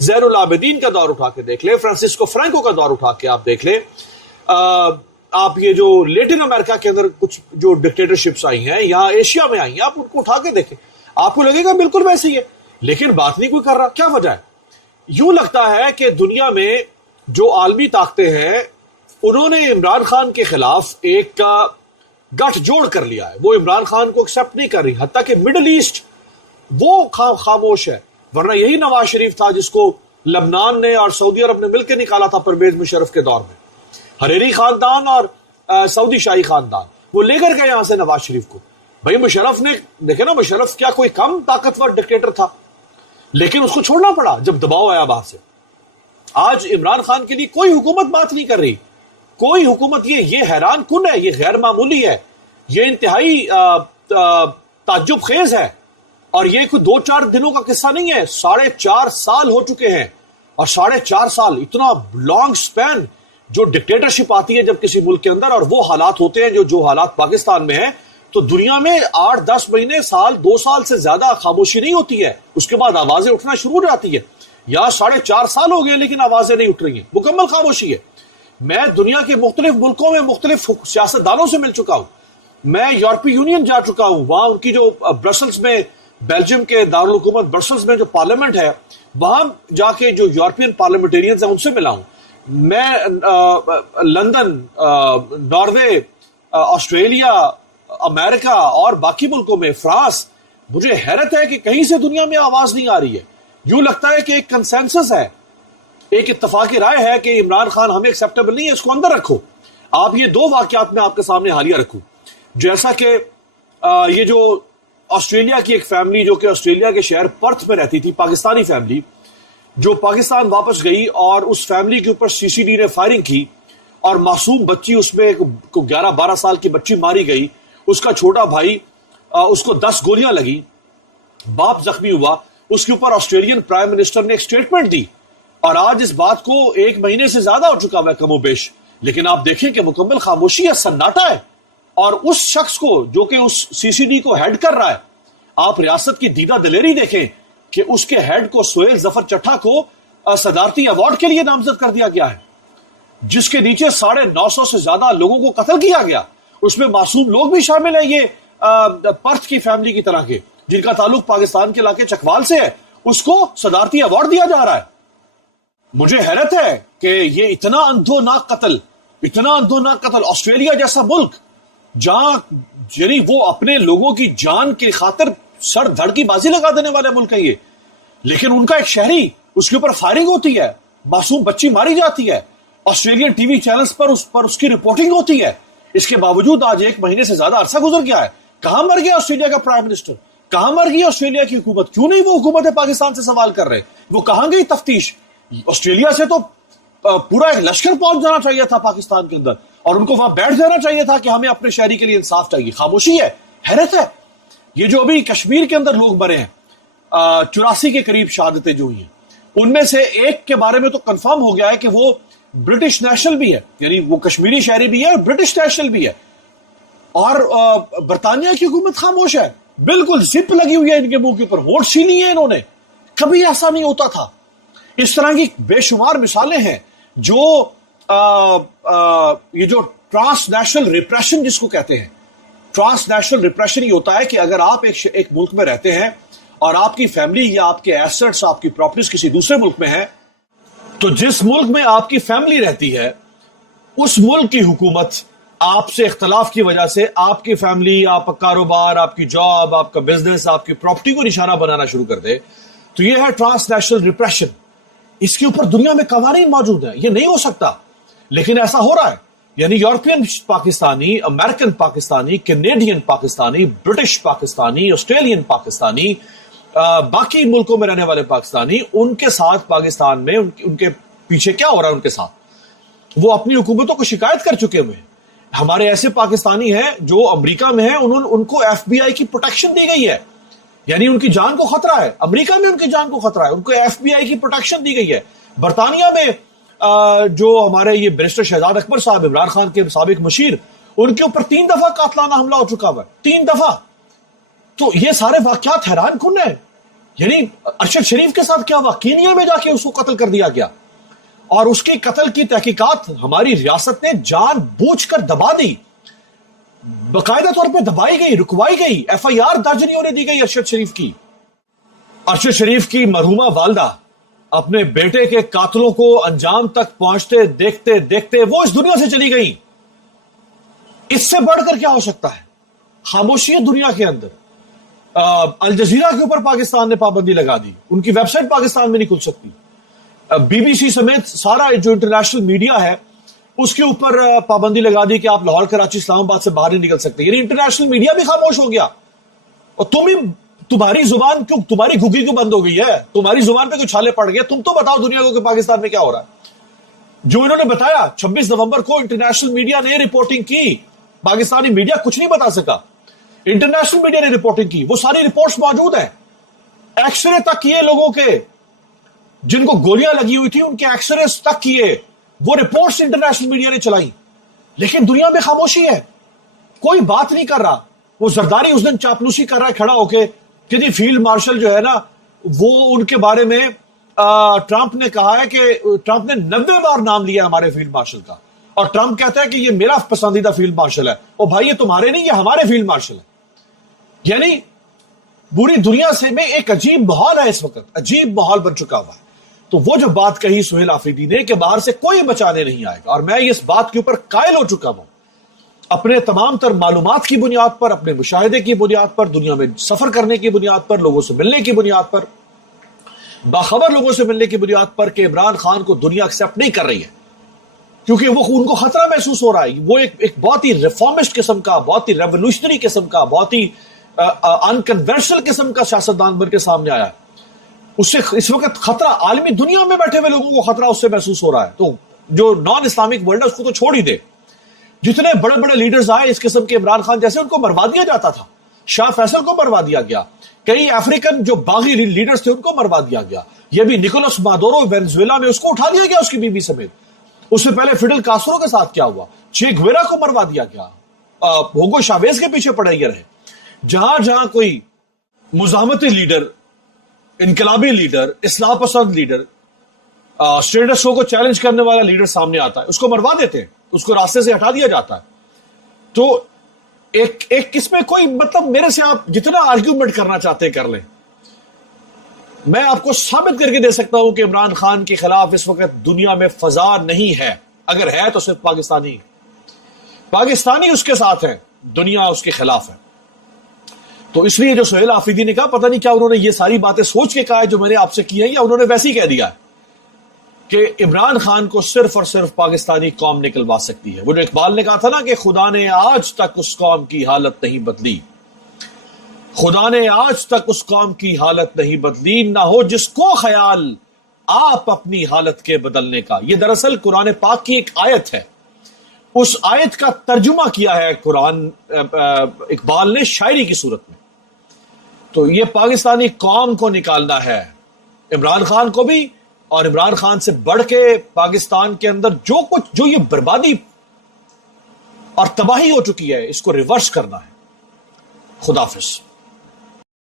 زین العابدین کا دور اٹھا کے دیکھ لیں, فرانسسکو فرینکو کا دور اٹھا کے آپ دیکھ لیں, آپ یہ جو لیٹن امریکہ کے اندر کچھ جو ڈکٹیٹرشپس آئی ہیں, یہاں ایشیا میں آئی ہیں, آپ ان کو اٹھا کے دیکھیں, آپ کو لگے گا بالکل ویسے ہی ہے, لیکن بات نہیں کوئی کر رہا. کیا وجہ ہے؟ یوں لگتا ہے کہ دنیا میں جو عالمی طاقتیں ہیں انہوں نے عمران خان کے خلاف ایک گٹھ جوڑ کر لیا ہے, وہ عمران خان کو ایکسپٹ نہیں کر رہی, حتیٰ کہ مڈل ایسٹ وہ خاموش ہے. ورنہ یہی نواز شریف تھا جس کو لبنان نے اور سعودی عرب نے مل کے نکالا تھا پرویز مشرف کے دور میں, حریری خاندان اور سعودی شاہی خاندان, وہ لے کر گئے یہاں سے نواز شریف کو. بھائی مشرف نے دیکھے نا, مشرف کیا کوئی کم طاقتور ڈکٹیٹر تھا, لیکن اس کو چھوڑنا پڑا جب دباؤ آیا باہر سے. آج عمران خان کے لیے کوئی حکومت بات نہیں کر رہی, کوئی حکومت. یہ حیران کن ہے, یہ غیر معمولی ہے, یہ انتہائی تعجب خیز ہے, اور یہ کوئی 2-4 دنوں کا قصہ نہیں ہے, 4.5 سال ہو چکے ہیں, اور 4.5 سال اتنا لانگ سپین جو ڈکٹیٹرشپ آتی ہے جب کسی ملک کے اندر, اور وہ حالات ہوتے ہیں جو حالات پاکستان میں ہیں, تو دنیا میں 8-10 مہینے, سال, 2 سال سے زیادہ خاموشی نہیں ہوتی ہے, اس کے بعد آوازیں اٹھنا شروع ہو جاتی ہے. یا 4.5 سال ہو گئے لیکن آوازیں نہیں اٹھ رہی ہیں, مکمل خاموشی ہے. میں دنیا کے مختلف ملکوں میں مختلف سیاستدانوں سے مل چکا ہوں, میں یورپی یونین جا چکا ہوں, وہاں ان کی جو برسلز میں, بیلجیم کے دارالحکومت برسلز میں جو پارلیمنٹ ہے, وہاں جا کے جو یورپین پارلیمنٹیرینز ہیں ان سے ملا ہوں. میں لندن, ناروے, آسٹریلیا, امریکہ اور باقی ملکوں میں, فرانس, مجھے حیرت ہے کہ کہیں سے دنیا میں آواز نہیں آ رہی ہے. یوں لگتا ہے کہ ایک کنسنسس ہے, ایک اتفاقی رائے ہے کہ عمران خان ہمیں ایکسیپٹیبل نہیں ہے, اس کو اندر رکھو. آپ یہ 2 واقعات میں آپ کے سامنے حالیہ رکھوں, جیسا کہ یہ جو آسٹریلیا کی ایک فیملی جو کہ آسٹریلیا کے شہر پرتھ میں رہتی تھی, پاکستانی فیملی, جو پاکستان واپس گئی, اور اس فیملی کے اوپر CCD نے فائرنگ کی, اور معصوم بچی, اس میں 11-12 سال کی بچی ماری گئی, اس کا چھوٹا بھائی, اس کو 10 گولیاں لگی, باپ زخمی ہوا, اس کے اوپر آسٹریلین پرائم منسٹر نے ایک سٹیٹمنٹ دی, اور آج اس بات کو 1 مہینے سے زیادہ ہو چکا ہے کم و بیش, لیکن آپ دیکھیں کہ مکمل خاموشی ہے, سناٹا ہے. اور اس شخص کو جو کہ اس CCD کو ہیڈ کر رہا ہے, آپ ریاست کی دیدہ دلیری دیکھیں کہ اس کے ہیڈ کو, سہیل ظفر چٹھا کو صدارتی ایوارڈ کے لیے نامزد کر دیا گیا ہے, جس کے نیچے 950 سے زیادہ لوگوں کو قتل کیا گیا, اس میں معصوم لوگ بھی شامل ہیں, یہ پرتھ کی فیملی کی طرح کے جن کا تعلق پاکستان کے علاقے چکوال سے ہے, اس کو صدارتی ایوارڈ دیا جا رہا ہے. مجھے حیرت ہے کہ یہ اتنا اندھوناک قتل, آسٹریلیا جیسا ملک جہاں یعنی وہ اپنے لوگوں کی جان کی خاطر سر دھڑ کی بازی لگا دینے والے ملک ہے یہ, لیکن ان کا ایک شہری, اس کے اوپر فائرنگ ہوتی ہے, معصوم بچی ماری جاتی ہے, آسٹریلین ٹی وی چینلز پر اس کی رپورٹنگ ہوتی ہے. اس کے باوجود آج 1 مہینے سے زیادہ عرصہ گزر گیا ہے, کہاں مر گیا آسٹریلیا کا پرائم منسٹر, کہاں مر گئی آسٹریلیا کی حکومت, کیوں نہیں وہ حکومت پاکستان سے سوال کر رہے, وہ کہاں گئی تفتیش. آسٹریلیا سے تو پورا ایک لشکر پہنچ جانا چاہیے تھا پاکستان کے اندر, اور ان کو وہاں بیٹھ جانا چاہیے تھا کہ ہمیں اپنے شہری کے لیے انصاف چاہیے. خاموشی ہے, حیرت ہے. یہ جو ابھی کشمیر کے اندر لوگ مرے ہیں, 84 کے قریب شہادتیں جو ہوئی ہیں, ان میں سے ایک کے بارے میں تو کنفرم ہو گیا ہے کہ وہ برٹش نیشنل بھی ہے, یعنی وہ کشمیری شہری بھی ہے اور برٹش نیشنل بھی ہے. اور برطانیہ کی حکومت خاموش ہے, بالکل زپ لگی ہوئی ہے ان کے منہ کے اوپر, ووٹ چھینی ہے انہوں نے. کبھی ایسا نہیں ہوتا تھا. اس طرح کی بے شمار مثالیں ہیں جو یہ جو ٹرانس نیشنل ریپریشن جس کو کہتے ہیں, ٹرانس نیشنل ریپریشن یہ ہوتا ہے کہ اگر آپ ایک ملک میں رہتے ہیں اور آپ کی فیملی یا آپ کے ایسٹس, آپ کی پراپرٹیز کسی دوسرے ملک میں ہیں, تو جس ملک میں آپ کی فیملی رہتی ہے اس ملک کی حکومت آپ سے اختلاف کی وجہ سے آپ کی فیملی, آپ کا کاروبار, آپ کی جاب, آپ کا بزنس, آپ کی پراپرٹی کو نشانہ بنانا شروع کر دے, تو یہ ہے ٹرانس نیشنل ریپریشن. اس کے اوپر دنیا میں قوانین موجود ہیں, یہ نہیں ہو سکتا, لیکن ایسا ہو رہا ہے. یعنی European Pakistani, American Pakistani, Canadian Pakistani, British Pakistani, Australian Pakistani, باقی ملکوں میں رہنے والے پاکستانی, ان کے ساتھ پاکستان میں ان کے پیچھے کیا ہو رہا ہے ان کے ساتھ, وہ اپنی حکومتوں کو شکایت کر چکے ہوئے ہیں. ہمارے ایسے پاکستانی ہیں جو امریکہ میں ہیں, ان کو FBI کی پروٹیکشن دی گئی ہے, یعنی ان کی جان کو خطرہ ہے, امریکہ میں ان کی جان کو خطرہ ہے, ان کو FBI کی پروٹیکشن دی گئی ہے. برطانیہ میں جو ہمارے یہ بیرسٹر شہزاد اکبر صاحب, عمران خان کے سابق مشیر, ان کے اوپر 3 دفعہ قاتلانہ حملہ ہو چکا ہوا ہے, 3 دفعہ. تو یہ سارے واقعات حیران کن ہیں. یعنی ارشد شریف کے ساتھ کیا ہوا؟ کینیا میں جا کے اس کو قتل کر دیا گیا، اور اس کے قتل کی تحقیقات ہماری ریاست نے جان بوجھ کر دبا دی، باقاعدہ طور پہ دبائی گئی، رکوائی گئی، ایف آئی آر درج نہیں ہونے دی گئی ارشد شریف کی۔ ارشد شریف کی مرحومہ والدہ اپنے بیٹے کے قاتلوں کو انجام تک پہنچتے دیکھتے دیکھتے وہ اس دنیا سے چلی گئی۔ اس سے بڑھ کر کیا ہو سکتا ہے؟ خاموشی ہے دنیا کے اندر۔ الجزیرہ کے اوپر پاکستان نے پابندی لگا دی، ان کی ویب سائٹ پاکستان میں نہیں کھل سکتی۔ بی بی سی سمیت سارا جو انٹرنیشنل میڈیا ہے اس کے اوپر پابندی لگا دی کہ آپ لاہور، کراچی، اسلام آباد سے باہر نہیں نکل سکتے، یعنی انٹرنیشنل میڈیا بھی خاموش ہو گیا۔ اور تمہاری زبان کیوں، تمہاری گھگی کیوں بند ہو گئی ہے؟ تمہاری زبان پہ کچھ چھالے پڑ گئے؟ تم تو بتاؤ دنیا کو کہ پاکستان میں کیا ہو رہا ہے۔ جو انہوں نے بتایا 26 نومبر کو انٹرنیشنل میڈیا نے رپورٹنگ کی، پاکستانی میڈیا کچھ نہیں بتا سکا، انٹرنیشنل میڈیا نے رپورٹنگ کی، وہ ساری رپورٹس موجود ہیں، ایکس رے تک کیے لوگوں کے، جن کو گولیاں لگی ہوئی تھی ان کے ایکس رے تک کیے، وہ رپورٹس انٹرنیشنل میڈیا نے چلائی، لیکن دنیا میں خاموشی ہے، کوئی بات نہیں کر رہا۔ وہ زرداری اس دن چاپلوسی کر رہا ہے کھڑا ہو کے کہ جی فیلڈ مارشل جو ہے نا، وہ ان کے بارے میں ٹرمپ نے کہا ہے کہ ٹرمپ نے 90 بار نام لیا ہمارے فیلڈ مارشل کا، اور ٹرمپ کہتا ہے کہ یہ میرا پسندیدہ فیلڈ مارشل ہے۔ اور بھائی یہ تمہارے نہیں، یہ ہمارے فیلڈ مارشل ہے۔ یعنی پوری دنیا سے میں ایک عجیب ماحول ہے، اس وقت عجیب ماحول بن چکا ہوا ہے۔ تو وہ جو بات کہی سہیل آفریدی نے کہ باہر سے کوئی بچانے نہیں آئے گا، اور میں اس بات کے اوپر قائل ہو چکا ہوں، اپنے تمام تر معلومات کی بنیاد پر، اپنے مشاہدے کی بنیاد پر، دنیا میں سفر کرنے کی بنیاد پر، لوگوں سے ملنے کی بنیاد پر، باخبر لوگوں سے ملنے کی بنیاد پر، کہ عمران خان کو دنیا ایکسپٹ نہیں کر رہی ہے، کیونکہ وہ ان کو خطرہ محسوس ہو رہا ہے۔ وہ ایک بہت ہی ریفارمسٹ قسم کا، بہت ہی ریولوشنری قسم کا، بہت ہی انکنونشنل قسم کا سیاستدان بن کے سامنے آیا ہے۔ اس سے اس وقت خطرہ عالمی دنیا میں بیٹھے ہوئے لوگوں کو خطرہ اس سے محسوس ہو رہا ہے۔ تو جو نان اسلامک ورلڈ ہے اس کو تو چھوڑ ہی دے۔ جتنے بڑے بڑے لیڈرز آئے اس قسم کے، عمران خان جیسے، ان کو مروا دیا جاتا تھا، شاہ فیصل کو مروا دیا گیا، کئی افریقن جو باغی لیڈرز تھے ان کو مروا دیا گیا، یہ بھی نکولس مادورو وینزویلا میں اس کو اٹھا لیا گیا اس کی بیوی سمیت۔ اس سے پہلے فیڈل کاسٹرو کے ساتھ کیا ہوا، چے گویرا کو مروا دیا گیا، ہوگو شاویز کے پیچھے پڑے رہے۔ جہاں جہاں کوئی مزاحمتی لیڈر، انقلابی لیڈر، اصلاح پسند لیڈر، اسٹیٹس کو چیلنج کرنے والا لیڈر سامنے آتا ہے، اس کو مروا دیتے ہیں، اس کو راستے سے ہٹا دیا جاتا ہے۔ تو ایک اس میں کوئی مطلب، میرے سے آپ جتنا آرگیومنٹ کرنا چاہتے ہیں کر لیں، میں آپ کو ثابت کر کے دے سکتا ہوں کہ عمران خان کے خلاف اس وقت دنیا میں فضا نہیں ہے، اگر ہے تو صرف پاکستانی اس کے ساتھ ہے، دنیا اس کے خلاف ہے۔ تو اس لیے جو سہیل آفریدی نے کہا، پتہ نہیں کیا انہوں نے یہ ساری باتیں سوچ کے کہا ہے جو میں نے آپ سے کی ہیں، یا انہوں نے ویسے ہی کہہ دیا ہے کہ عمران خان کو صرف اور صرف پاکستانی قوم نکلوا سکتی ہے۔ وہ جو اقبال نے کہا تھا نا کہ خدا نے آج تک اس قوم کی حالت نہیں بدلی، خدا نے آج تک اس قوم کی حالت نہیں بدلی، نہ ہو جس کو خیال آپ اپنی حالت کے بدلنے کا۔ یہ دراصل قرآن پاک کی ایک آیت ہے، اس آیت کا ترجمہ کیا ہے قرآن اقبال نے شاعری کی صورت میں۔ تو یہ پاکستانی قوم کو نکالنا ہے، عمران خان کو بھی، اور عمران خان سے بڑھ کے پاکستان کے اندر جو کچھ، جو یہ بربادی اور تباہی ہو چکی ہے، اس کو ریورس کرنا ہے۔ خدا حافظ۔